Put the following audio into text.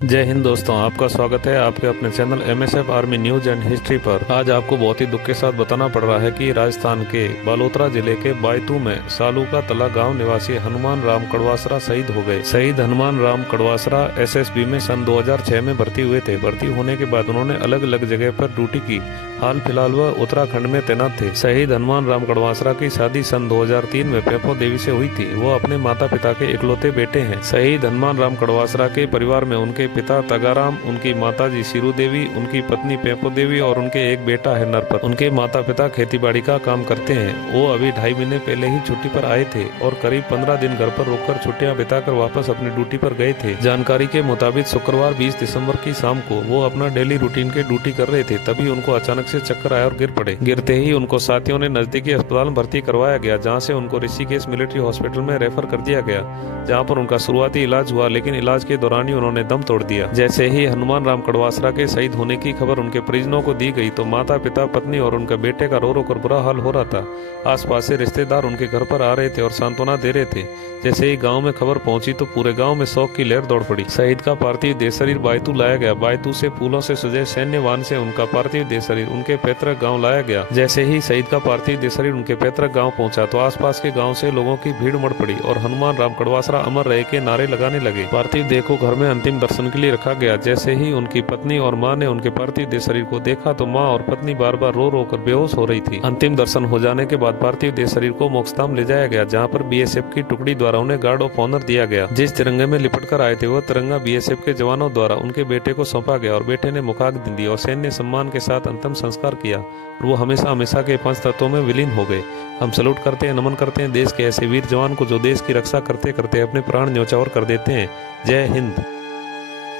जय हिंद दोस्तों, आपका स्वागत है आपके अपने channel MSF army news and history पर। आज आपको बहुत ही दुख के साथ बताना पड़ रहा है कि राजस्थान के बालोतरा जिले के बायतू में सालूका तला गांव निवासी हनुमान राम कड़वासरा शहीद हो गए। शहीद हनुमान राम कड़वासरा SSB में सन 2006 में भर्ती हुए थे। भर्ती होने के बाद उन्होंने अलग अलग जगह पर ड्यूटी की। हाल फिलहाल वह उत्तराखंड में तैनात थे। शहीद हनुमान राम कड़वासरा की शादी सन 2003 में पेपो देवी से हुई थी। वो अपने माता पिता के इकलौते बेटे हैं। शहीद हनुमान राम कड़वासरा के परिवार में उनके पिता तगाराम, उनकी माताजी सिरू देवी, उनकी पत्नी पेपो देवी और उनके एक बेटा है नरपत। उनके माता पिता खेतीबाड़ी का काम करते हैं। वो अभी 2.5 महीने पहले ही छुट्टी पर आए थे और करीब 15 दिन घर पर रुककर छुट्टियां बिताकर वापस अपनी ड्यूटी पर गए थे। जानकारी के मुताबिक शुक्रवार 20 दिसंबर की शाम को वो अपना डेली रूटीन के ड्यूटी कर रहे थे, तभी उनको अचानक से चक्कर आया और गिर पड़े। गिरते ही उनको साथियों ने नजदीकी अस्पताल में भर्ती करवाया गया, जहां से उनको ऋषिकेश मिलिट्री हॉस्पिटल में रेफर कर दिया गया, जहां पर उनका शुरुआती इलाज हुआ, लेकिन इलाज के दौरान ही उन्होंने दम तोड़ दिया। जैसे ही हनुमान राम कड़वासरा के शहीद होने की खबर उनके परिजनों को दी गई तो माता पिता, पत्नी और उनके बेटे का रो रो कर बुरा हाल हो रहा था। आसपास से रिश्तेदार उनके घर पर आ रहे थे और सांत्वना दे रहे थे। जैसे ही गांव में खबर पहुंची तो पूरे गांव में शोक की लहर दौड़ पड़ी। शहीद का पार्थिव देह शरीर बायतू लाया गया। बायतू से फूलों से सजे सैन्य वाहन से उनका पार्थिव देह शरीर उनके पैतृक गांव लाया गया। जैसे ही शहीद का पार्थिव देह शरीर उनके पैतृक गांव पहुंचा तो आसपास के गांव से लोगों की भीड़ उमड़ पड़ी और हनुमान राम कड़वासरा अमर रहे के नारे लगाने लगे। पार्थिव देह को घर में अंतिम दर्शन के लिए रखा गया। जैसे ही उनकी पत्नी और मां ने उनके पार्थिव देह शरीर को देखा तो मां और पत्नी बार बार रो रो कर बेहोश हो रही थी। अंतिम दर्शन हो जाने के बाद पार्थिव देह शरीर को मोक्षधाम ले जाया गया, जहां पर BSF की टुकड़ी द्वारा उन्हें गार्ड ऑफ ऑनर दिया गया। जिस तिरंगे में लिपट कर आए थे वह तिरंगा BSF के जवानों द्वारा उनके बेटे को सौंपा गया और बेटे ने मुखाग्नि दी और सैन्य सम्मान के साथ अंतिम संस्कार किया और वो हमेशा हमेशा के 5 तत्वों में विलीन हो गए। हम सैल्यूट करते हैं, नमन करते हैं देश के ऐसे वीर जवान को जो देश की रक्षा करते करते अपने प्राण न्यौछावर कर देते हैं। जय हिंद।